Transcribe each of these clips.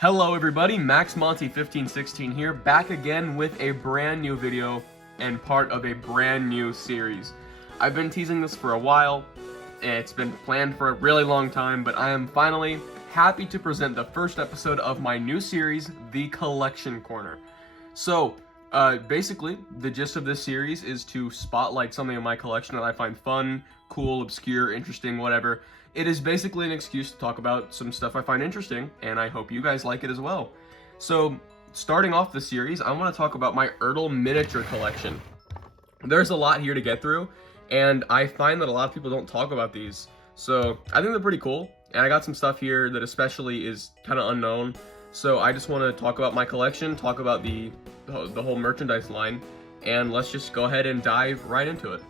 Hello everybody, MaxMonty1516 here, back again with a brand new video and part of a brand new series. I've been teasing this for a while, it's been planned for a really long time, but I am finally happy to present the first episode of my new series, The Collection Corner. So, basically, the gist of this series is to spotlight something in my collection that I find fun, cool, obscure, interesting, whatever. It is basically an excuse to talk about some stuff I find interesting, and I hope you guys like it as well. So, starting off the series, I want to talk about my Ertl miniature collection. There's a lot here to get through, and I find that a lot of people don't talk about these. So, I think they're pretty cool, and I got some stuff here that especially is kind of unknown. So, I just want to talk about my collection, talk about the whole merchandise line, and let's just go ahead and dive right into it.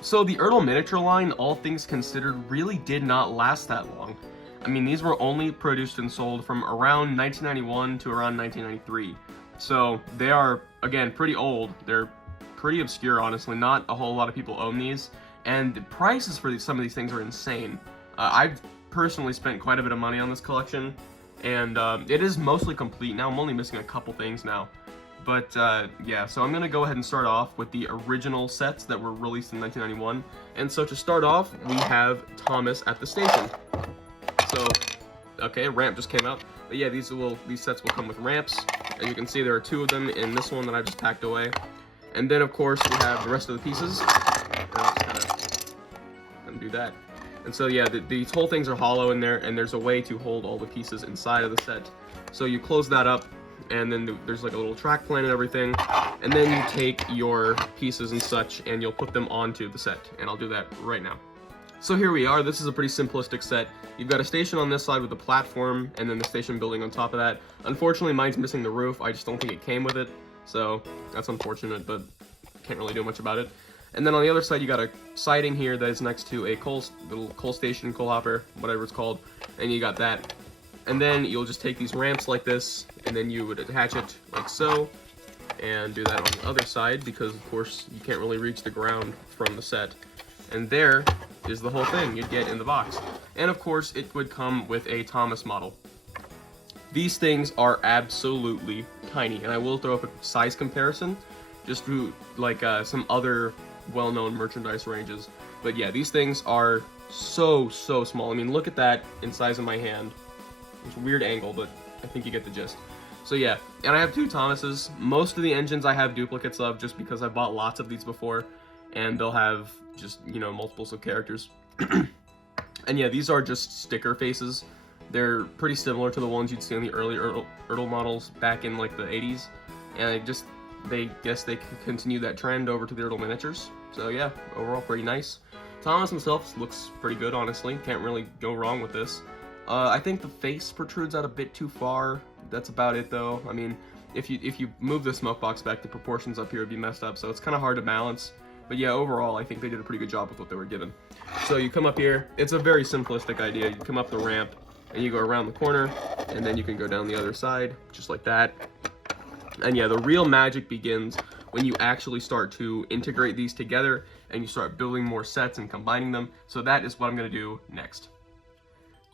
So the Ertl miniature line, all things considered, really did not last that long. I mean, these were only produced and sold from around 1991 to around 1993. So they are, again, pretty old. They're pretty obscure, honestly. Not a whole lot of people own these. And the prices for some of these things are insane. I've personally spent quite a bit of money on this collection. And it is mostly complete now. I'm only missing a couple things now. But yeah, so I'm going to go ahead and start off with the original sets that were released in 1991. And so to start off, we have Thomas at the station. So, okay, a ramp just came out. But yeah, these sets will come with ramps. As you can see, there are two of them in this one that I just packed away. And then, of course, we have the rest of the pieces. I'll just kind of undo that. And so, yeah, these whole things are hollow in there, and there's a way to hold all the pieces inside of the set. So you close that up. And then there's like a little track plan and everything, and then you take your pieces and such and you'll put them onto the set, and I'll do that right now. So here we are. This is a pretty simplistic set. You've got a station on this side with a platform and then the station building on top of that. Unfortunately, mine's missing the roof. I just don't think it came with it, so that's unfortunate, but can't really do much about it. And then on the other side, you got a siding here that is next to a little coal station, coal hopper, whatever it's called, and you got that. And then you'll just take these ramps like this, and then you would attach it like so, and do that on the other side, because of course you can't really reach the ground from the set. And there is the whole thing you'd get in the box. And of course it would come with a Thomas model. These things are absolutely tiny, and I will throw up a size comparison, just to like some other well-known merchandise ranges. But yeah, these things are so small. I mean, look at that in size of my hand. It's a weird angle, but I think you get the gist. So yeah, and I have two Thomases. Most of the engines I have duplicates of, just because I bought lots of these before, and they'll have just, you know, multiples of characters. And yeah, these are just sticker faces. They're pretty similar to the ones you'd see on the early Ertl models back in like the 80s, and they guess they could continue that trend over to the Ertl miniatures. So yeah, overall pretty nice. Thomas himself looks pretty good, honestly. Can't really go wrong with this. I think the face protrudes out a bit too far. That's about it, though. I mean, if you move the smoke box back, the proportions up here would be messed up, so it's kind of hard to balance. But yeah, overall, I think they did a pretty good job with what they were given. So you come up here. It's a very simplistic idea. You come up the ramp, and you go around the corner, and then you can go down the other side, just like that. And yeah, the real magic begins when you actually start to integrate these together, and you start building more sets and combining them. So that is what I'm going to do next.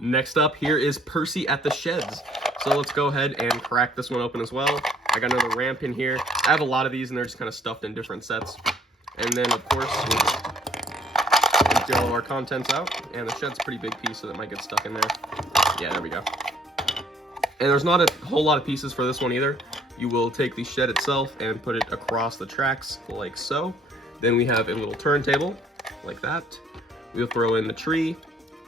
Next up, here is Percy at the sheds. So let's go ahead and crack this one open as well. I got another ramp in here. I have a lot of these, and they're just kind of stuffed in different sets. And then, of course, we'll get all of our contents out. And the shed's a pretty big piece, so that might get stuck in there. Yeah, there we go. And there's not a whole lot of pieces for this one either. You will take the shed itself and put it across the tracks, like so. Then we have a little turntable, like that. We'll throw in the tree.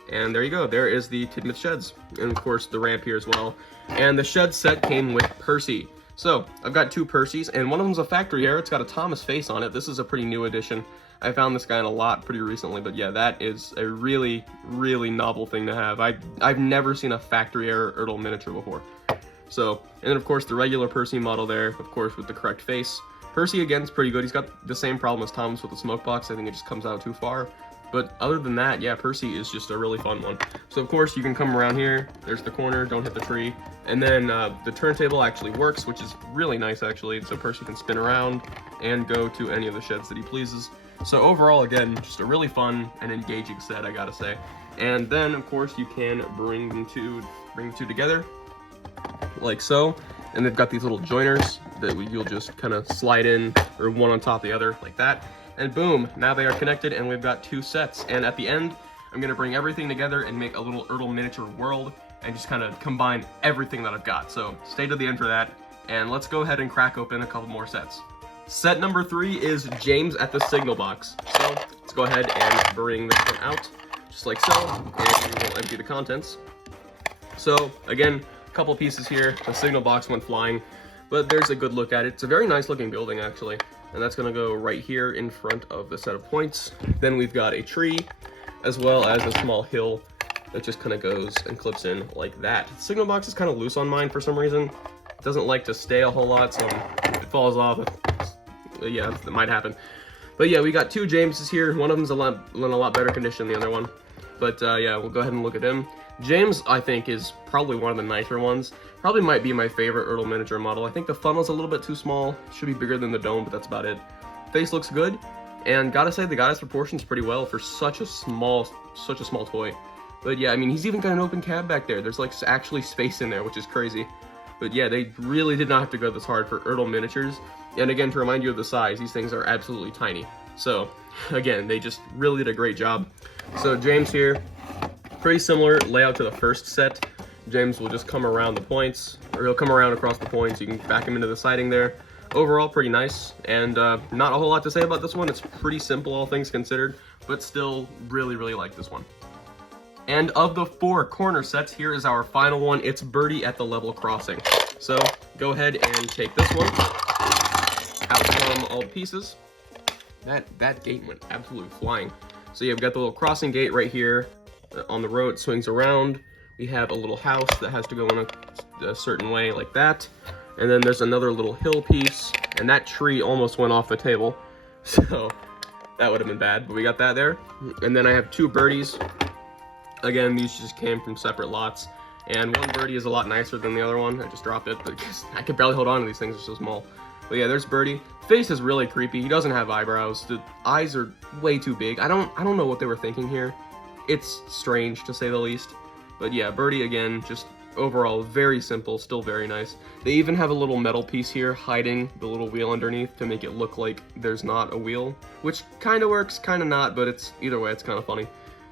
And there you go, there is the Tidmouth Sheds, and of course the ramp here as well. And the shed set came with Percy. So, I've got two Percys, and one of them's a factory error. It's got a Thomas face on it. This is a pretty new addition. I found this guy in a lot pretty recently, but yeah, that is a really novel thing to have. I've never seen a factory error Ertl miniature before. So, and then of course the regular Percy model there, of course with the correct face. Percy again is pretty good. He's got the same problem as Thomas with the smoke box. I think it just comes out too far. But other than that, yeah, Percy is just a really fun one. So of course you can come around here, there's the corner, don't hit the tree. And then the turntable actually works, which is really nice actually. So Percy can spin around and go to any of the sheds that he pleases. So overall, again, just a really fun and engaging set, I gotta say. And then of course you can bring the two together like so. And they've got these little joiners that you'll just kind of slide in, or one on top of the other, like that. And boom, now they are connected, and we've got 2 sets. And at the end, I'm gonna bring everything together and make a little Ertl miniature world, and just kind of combine everything that I've got. So stay to the end for that, and let's go ahead and crack open a couple more sets. Set number 3 is James at the signal box. So let's go ahead and bring this one out, just like so, and we'll empty the contents. So again, couple pieces here. The signal box went flying, but there's a good look at it. It's a very nice looking building actually, and that's gonna go right here in front of the set of points. Then we've got a tree as well as a small hill that just kind of goes and clips in like that. The signal box is kind of loose on mine for some reason. It doesn't like to stay a whole lot, so if it falls off, yeah, that might happen. But yeah, we got 2 Jameses here. One of them's in a lot better condition than the other one, but yeah, we'll go ahead and look at him. James, I think, is probably one of the nicer ones. Probably might be my favorite Ertl miniature model. I think the funnel's a little bit too small. Should be bigger than the dome, but that's about it. Face looks good, and gotta say, the guy has proportions pretty well for such a small toy. But yeah, I mean, he's even got an open cab back there. There's like actually space in there, which is crazy. But yeah, they really did not have to go this hard for Ertl miniatures. And again, to remind you of the size, these things are absolutely tiny. So again, they just really did a great job. So James here, pretty similar layout to the first set. James will just come around the points, or he'll come around across the points. You can back him into the siding there. Overall, pretty nice, and not a whole lot to say about this one. It's pretty simple, all things considered, but still really, really like this one. And of the 4 corner sets, here is our final one. It's Bertie at the level crossing. So go ahead and take this one out from all the pieces. That gate went absolutely flying. So you've got the little crossing gate right here. On the road, it swings around. We have a little house that has to go in a certain way like that. And then there's another little hill piece, and that tree almost went off the table. So that would have been bad, but we got that there. And then I have 2 Berties. Again, these just came from separate lots. And one Bertie is a lot nicer than the other one. I just dropped it because I could barely hold on to these things, they're so small. But yeah, there's Bertie. Face is really creepy. He doesn't have eyebrows. The eyes are way too big. I don't know what they were thinking here. It's strange, to say the least. But yeah, Bertie, again, just overall very simple, still very nice. They even have a little metal piece here hiding the little wheel underneath to make it look like there's not a wheel, which kind of works, kind of not, but it's either way, it's kind of funny.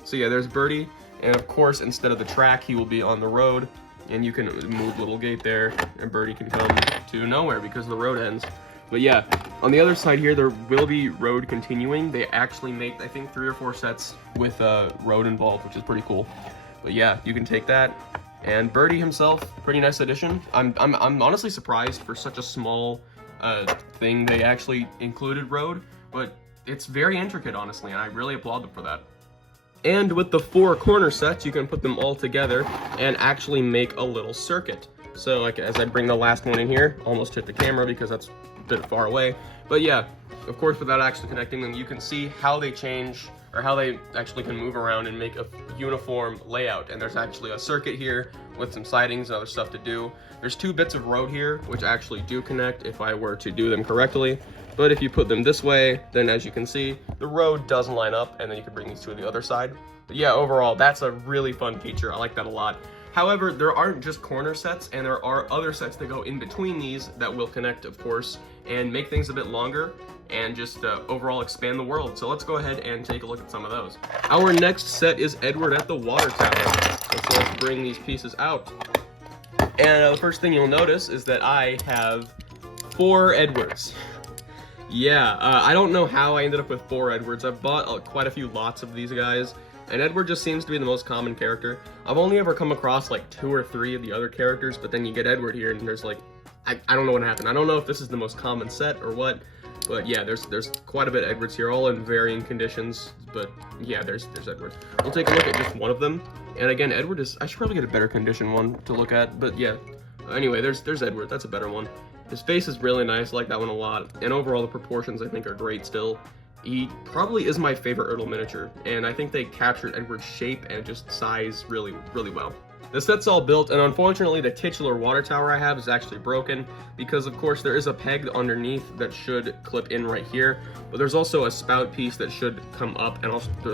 So yeah, there's Bertie, and of course, instead of the track, he will be on the road, and you can move the little gate there, and Bertie can come to nowhere because the road ends. But yeah, on the other side here, there will be road continuing. They actually make, I think, 3 or 4 sets with road involved, which is pretty cool. But yeah, you can take that. And Bertie himself, pretty nice addition. I'm honestly surprised for such a small thing they actually included road, but it's very intricate, honestly, and I really applaud them for that. And with the 4 corner sets, you can put them all together and actually make a little circuit. So like as I bring the last one in here, almost hit the camera because that's a bit far away. But yeah, of course, without actually connecting them, you can see how they change, or how they actually can move around and make a uniform layout. And there's actually a circuit here with some sidings and other stuff to do. There's 2 bits of road here, which actually do connect if I were to do them correctly. But if you put them this way, then as you can see, the road doesn't line up, and then you can bring these 2 to the other side. But yeah, overall, that's a really fun feature. I like that a lot. However, there aren't just corner sets, and there are other sets that go in between these that will connect, of course, and make things a bit longer, and just overall expand the world. So let's go ahead and take a look at some of those. Our next set is Edward at the water tower. So let's bring these pieces out. And the first thing you'll notice is that I have 4 Edwards. Yeah, I don't know how I ended up with 4 Edwards. I've bought quite a few lots of these guys, and Edward just seems to be the most common character. I've only ever come across like 2 or 3 of the other characters, but then you get Edward here, and there's like, I don't know what happened. I don't know if this is the most common set or what, but yeah, there's quite a bit of Edwards here, all in varying conditions, but yeah, there's Edward. We'll take a look at just one of them, and again, Edward is, I should probably get a better condition one to look at, but yeah. Anyway, there's Edward, that's a better one. His face is really nice, I like that one a lot, and overall the proportions I think are great still. He probably is my favorite Ertl miniature, and I think they captured Edward's shape and just size really, really well. The set's all built, and unfortunately the titular water tower I have is actually broken, because of course there is a peg underneath that should clip in right here, but there's also a spout piece that should come up, and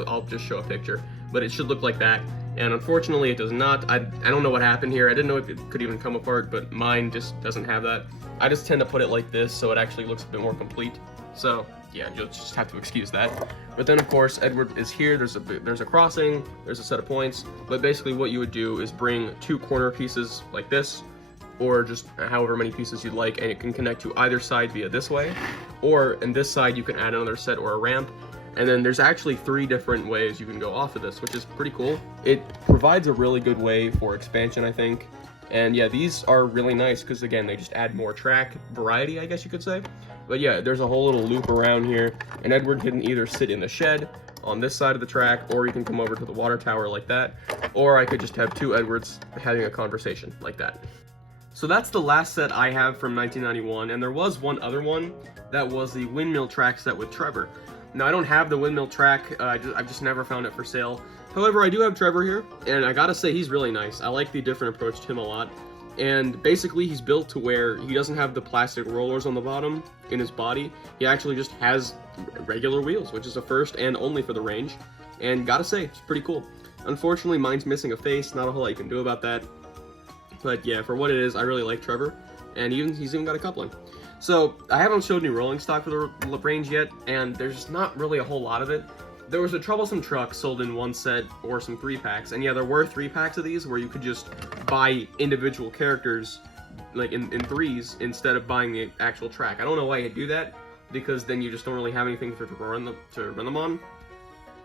I'll just show a picture, but it should look like that, and unfortunately it does not. I don't know what happened here. I didn't know it could even come apart, but mine just doesn't have that. I just tend to put it like this so it actually looks a bit more complete. So yeah, you'll just have to excuse that. But then of course Edward is here. There's a crossing, there's a set of points, but basically what you would do is bring 2 corner pieces like this, or just however many pieces you'd like, and it can connect to either side via this way, or in this side you can add another set or a ramp. And then there's actually 3 different ways you can go off of this, which is pretty cool. It provides a really good way for expansion, I think. And yeah, these are really nice because again, they just add more track variety, I guess you could say. But yeah, there's a whole little loop around here, and Edward can either sit in the shed on this side of the track, or he can come over to the water tower like that, or I could just have 2 Edwards having a conversation like that. So that's the last set I have from 1991, and there was one other one that was the windmill track set with Trevor. Now, I don't have the windmill track, I've just never found it for sale. However, I do have Trevor here, and I gotta say, he's really nice. I like the different approach to him a lot. And basically, he's built to where he doesn't have the plastic rollers on the bottom in his body. He actually just has regular wheels, which is a first and only for the range. And gotta say, it's pretty cool. Unfortunately, mine's missing a face, not a whole lot you can do about that. But yeah, for what it is, I really like Trevor, and he's even got a coupling. So, I haven't showed any rolling stock for the range yet, and there's just not really a whole lot of it. There was a Troublesome Truck sold in one set, or some 3-packs, and yeah, there were 3-packs of these where you could just buy individual characters, like in 3s, instead of buying the actual track. I don't know why you do that, because then you just don't really have anything to run them on.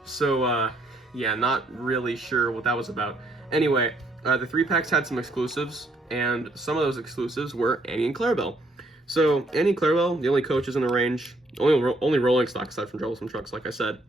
So, yeah, not really sure what that was about. Anyway, the 3-packs had some exclusives, and some of those exclusives were Annie and Clarabelle. So, Annie and Clarabelle, the only coaches in the range, only rolling stock aside from Troublesome Trucks, like I said.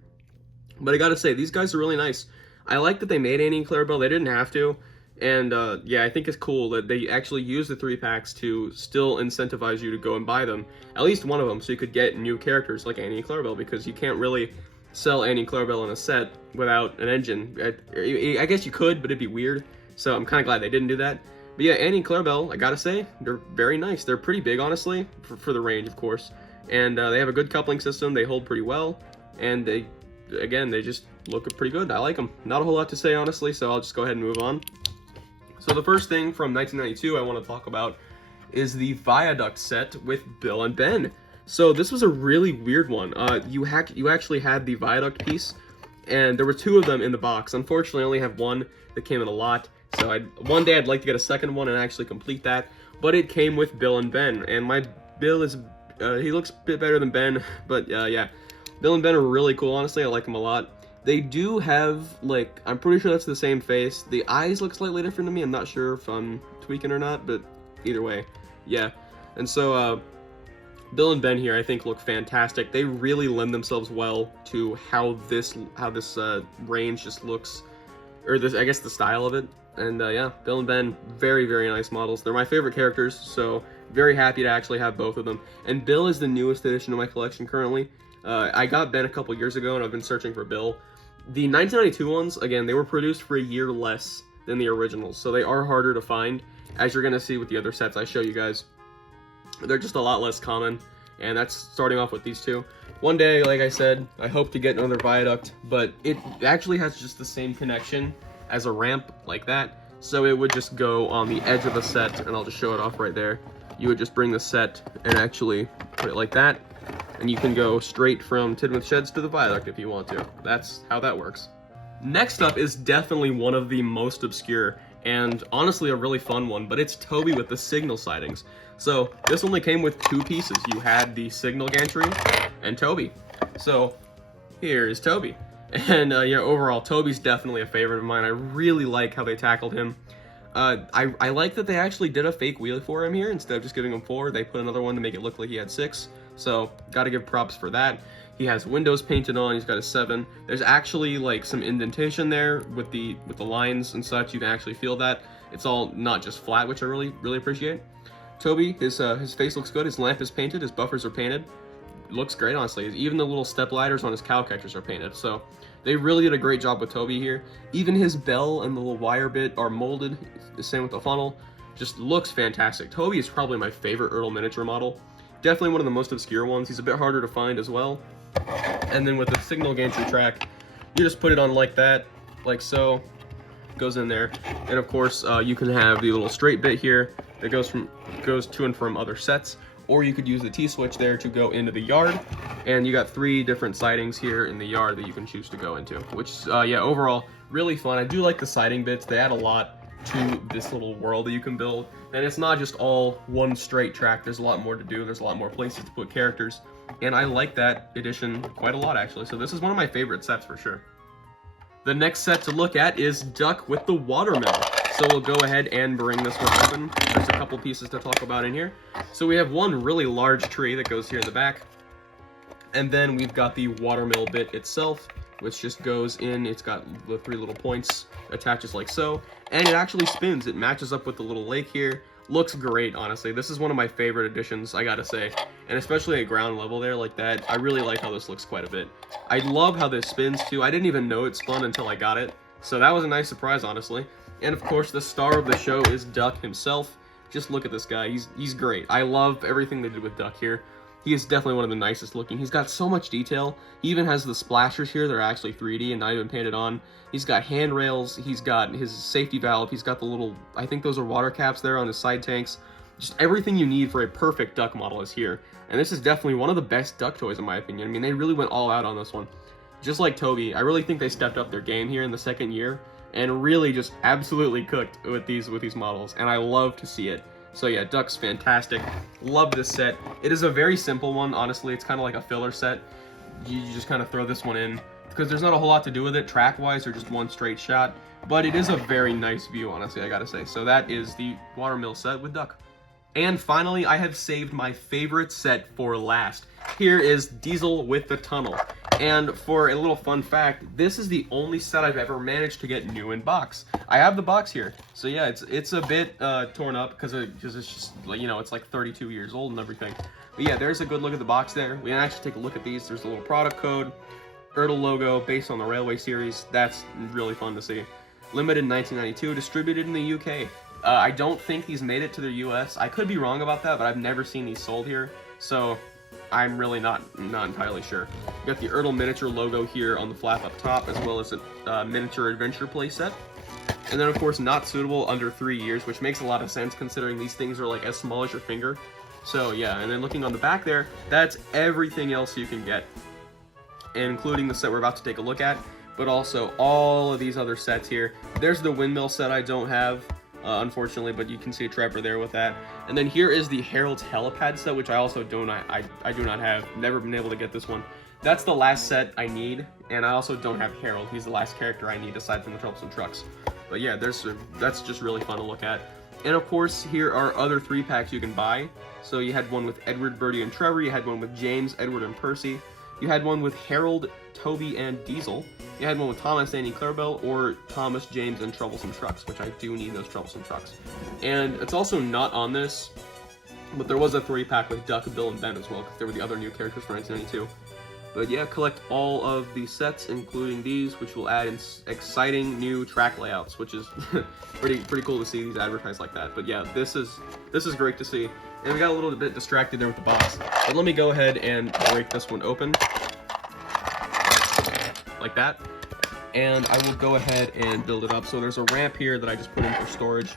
But I gotta say, these guys are really nice. I like that they made Annie and Clarabelle. They didn't have to. And, yeah, I think it's cool that they actually use the 3-packs to still incentivize you to go and buy them. At least one of them, so you could get new characters like Annie and Clarabelle, because you can't really sell Annie and Clarabelle in a set without an engine. I guess you could, but it'd be weird. So I'm kind of glad they didn't do that. But yeah, Annie and Clarabelle, I gotta say, they're very nice. They're pretty big, honestly, for the range, of course. And they have a good coupling system. They hold pretty well. And they just look pretty good. I like them. Not a whole lot to say, honestly, so I'll just go ahead and move on. So the first thing from 1992 I want to talk about is the Viaduct set with Bill and Ben. So this was a really weird one. You actually had the Viaduct piece, and there were 2 of them in the box. Unfortunately, I only have one that came in a lot. So one day I'd like to get a second one and actually complete that. But it came with Bill and Ben, and my Bill is, he looks a bit better than Ben, but yeah. Bill and Ben are really cool, honestly. I like them a lot. They do have, like, I'm pretty sure that's the same face. The eyes look slightly different to me. I'm not sure if I'm tweaking or not, but either way, yeah. And so, Bill and Ben here, I think, look fantastic. They really lend themselves well to how this range just looks, or I guess the style of it. And yeah, Bill and Ben, very, very nice models. They're my favorite characters, so very happy to actually have both of them. And Bill is the newest addition to my collection currently. I got Ben a couple years ago, and I've been searching for Bill. The 1992 ones, again, they were produced for a year less than the originals, so they are harder to find, as you're going to see with the other sets I show you guys. They're just a lot less common, and that's starting off with these 2. One day, like I said, I hope to get another Viaduct, but it actually has just the same connection as a ramp like that, so it would just go on the edge of the set, and I'll just show it off right there. You would just bring the set and actually put it like that, and you can go straight from Tidmouth Sheds to the Viaduct if you want to. That's how that works. Next up is definitely one of the most obscure, and honestly a really fun one, but it's Toby with the signal sidings. So this only came with 2 pieces. You had the signal gantry and Toby. So here is Toby. And yeah, overall, Toby's definitely a favorite of mine. I really like how they tackled him. I like that they actually did a fake wheel for him here. Instead of just giving him 4, they put another one to make it look like he had 6. So, gotta give props for that. He has windows painted on, he's got a 7. There's actually, like, some indentation there with the lines and such. You can actually feel that. It's all not just flat, which I really, really appreciate. Toby, his face looks good. His lamp is painted. His buffers are painted. Looks great, honestly. Even the little step ladders on his cow catchers are painted. So, they really did a great job with Toby here. Even his bell and the little wire bit are molded. The same with the funnel. Just looks fantastic. Toby is probably my favorite Ertl miniature model. Definitely one of the most obscure ones. He's a bit harder to find as well. And then with the signal gantry track, you just put it on like that, like so. goes in there. And of course, you can have the little straight bit here that goes to and from other sets, or you could use the T-switch there to go into the yard. And you got 3 different sidings here in the yard that you can choose to go into, which, yeah, overall, really fun. I do like the siding bits. They add a lot to this little world that you can build. And it's not just all one straight track. There's a lot more to do. There's a lot more places to put characters. And I like that addition quite a lot, actually. So this is one of my favorite sets for sure. The next set to look at is Duck with the watermill. So we'll go ahead and bring this one open. There's a couple pieces to talk about in here. So we have one really large tree that goes here in the back. And then we've got the watermill bit itself, which just goes in. It's got the 3 little points, attaches like so. And it actually spins. It matches up with the little lake here. Looks great, honestly. This is one of my favorite additions, I gotta say. And especially at ground level there like that, I really like how this looks quite a bit. I love how this spins too. I didn't even know it spun until I got it. So that was a nice surprise, honestly. And of course, the star of the show is Duck himself. Just look at this guy. He's great. I love everything they did with Duck here. He is definitely one of the nicest looking. He's got so much detail. He even has the splashers here that are actually 3D and not even painted on. He's got handrails. He's got his safety valve. He's got the little, I think those are water caps there on his side tanks. Just everything you need for a perfect Duck model is here. And this is definitely one of the best Duck toys in my opinion. I mean, they really went all out on this one. Just like Toby, I really think they stepped up their game here in the second year and really just absolutely cooked with these models, and I love to see it. So yeah, Duck's fantastic. Love this set. It is a very simple one, honestly. It's kind of like a filler set. You just kind of throw this one in because there's not a whole lot to do with it track-wise or just one straight shot, but it is a very nice view, honestly, I gotta say. So that is the watermill set with Duck. And finally, I have saved my favorite set for last. Here is Diesel with the tunnel. And for a little fun fact, this is the only set I've ever managed to get new in box. I have the box here. So yeah, it's a bit torn up because it's just, you know, it's like 32 years old and everything. But yeah, there's a good look at the box there. We can actually take a look at these. There's a little product code, Ertl logo based on the Railway series. That's really fun to see. Limited in 1992, distributed in the UK. I don't think these made it to the US. I could be wrong about that, but I've never seen these sold here. So I'm really not entirely sure. You got the Ertl Miniature logo here on the flap up top, as well as a miniature adventure playset. And then, of course, not suitable under 3 years, which makes a lot of sense considering these things are like as small as your finger. So yeah, and then looking on the back there, that's everything else you can get, including the set we're about to take a look at, but also all of these other sets here. There's the windmill set I don't have, unfortunately, but you can see a Trevor there with that. And then here is the Harold's helipad set, which I also do not have. Never been able to get this one. That's the last set I need, and I also don't have Harold. He's the last character I need aside from the Troublesome Trucks. But yeah, that's just really fun to look at. And of course, here are other 3-packs you can buy. So you had one with Edward, Bertie, and Trevor. You had one with James, Edward, and Percy. You had one with Harold, Toby, and Diesel. You had one with Thomas, Annie, Clarabelle, or Thomas, James, and Troublesome Trucks, which I do need those Troublesome Trucks. And it's also not on this, but there was a 3-pack with Duck, Bill, and Ben as well, because they were the other new characters for 1992. But yeah, collect all of these sets, including these, which will add in exciting new track layouts, which is pretty cool to see these advertised like that. But yeah, this is great to see. And we got a little bit distracted there with the box. But let me go ahead and break this one open. Like that. And I will go ahead and build it up. So there's a ramp here that I just put in for storage.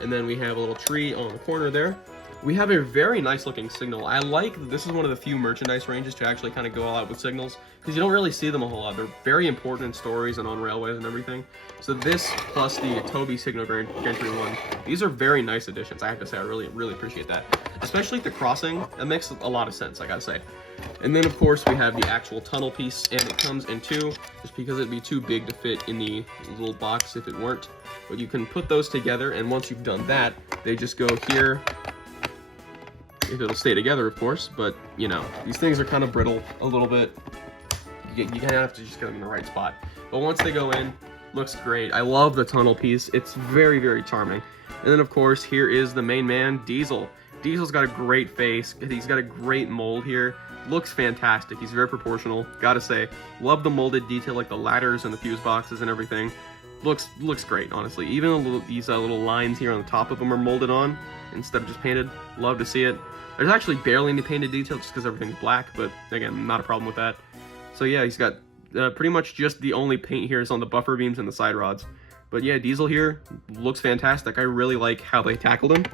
And then we have a little tree on the corner there. We have a very nice looking signal. I like that this is one of the few merchandise ranges to actually kind of go all out with signals, because you don't really see them a whole lot. They're very important in stories and on railways and everything. So this plus the Toby signal gantry one, these are very nice additions. I have to say, I really appreciate that. Especially the crossing, that makes a lot of sense, I gotta say. And then of course we have the actual tunnel piece, and it comes in 2, just because it'd be too big to fit in the little box if it weren't. But you can put those together, and once you've done that, they just go here. If it'll stay together, of course, but you know, these things are kind of brittle a little bit. You kind of have to just get them in the right spot. But once they go in, looks great. I love the tunnel piece. It's very charming. And then of course, here is the main man, Diesel. Diesel's got a great face. He's got a great mold here. Looks fantastic. He's very proportional. Gotta say, love the molded detail, like the ladders and the fuse boxes and everything. Looks great, honestly. Even these little lines here on the top of them are molded on instead of just painted. Love to see it. There's actually barely any painted detail just because everything's black, but again, not a problem with that. So yeah, he's got pretty much just the only paint here is on the buffer beams and the side rods. But yeah, Diesel here looks fantastic. I really like how they tackled him.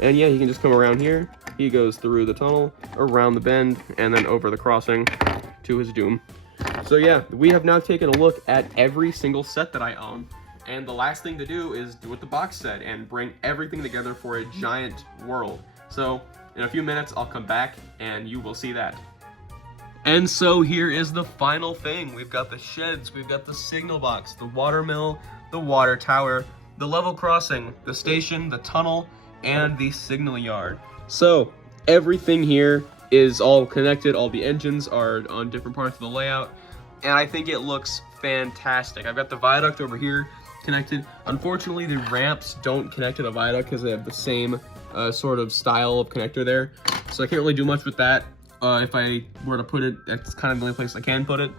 And yeah, he can just come around here. He goes through the tunnel, around the bend, and then over the crossing to his doom. So yeah, we have now taken a look at every single set that I own. And the last thing to do is do what the box said and bring everything together for a giant world. So in a few minutes, I'll come back and you will see that. And so here is the final thing. We've got the sheds, we've got the signal box, the watermill, the water tower, the level crossing, the station, the tunnel, and the signal yard. So everything here is all connected. All the engines are on different parts of the layout, and I think it looks fantastic. I've got the viaduct over here connected. Unfortunately, the ramps don't connect to the viaduct because they have the same sort of style of connector there, so I can't really do much with that. If I were to put it, that's kind of the only place I can put it.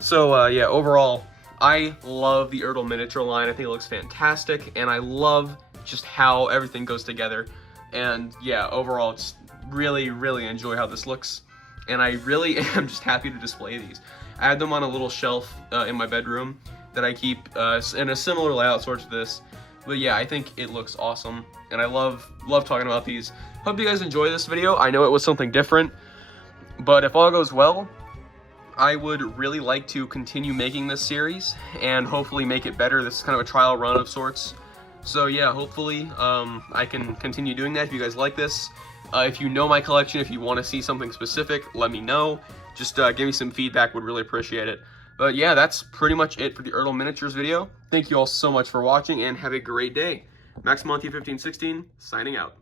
So yeah, overall, I love the Ertl miniature line. I think it looks fantastic, and I love just how everything goes together. And yeah, overall, it's really enjoy how this looks, and I really am just happy to display these. I have them on a little shelf in my bedroom that I keep in a similar layout sort to this. But yeah, I think it looks awesome, and I love talking about these. Hope you guys enjoy this video. I know it was something different, but if all goes well, I would really like to continue making this series and hopefully make it better. This is kind of a trial run of sorts. So yeah, hopefully I can continue doing that if you guys like this. If you know my collection, if you want to see something specific, let me know. Just give me some feedback, would really appreciate it. But yeah, that's pretty much it for the Ertl Miniatures video. Thank you all so much for watching and have a great day. MaxMonty1516 signing out.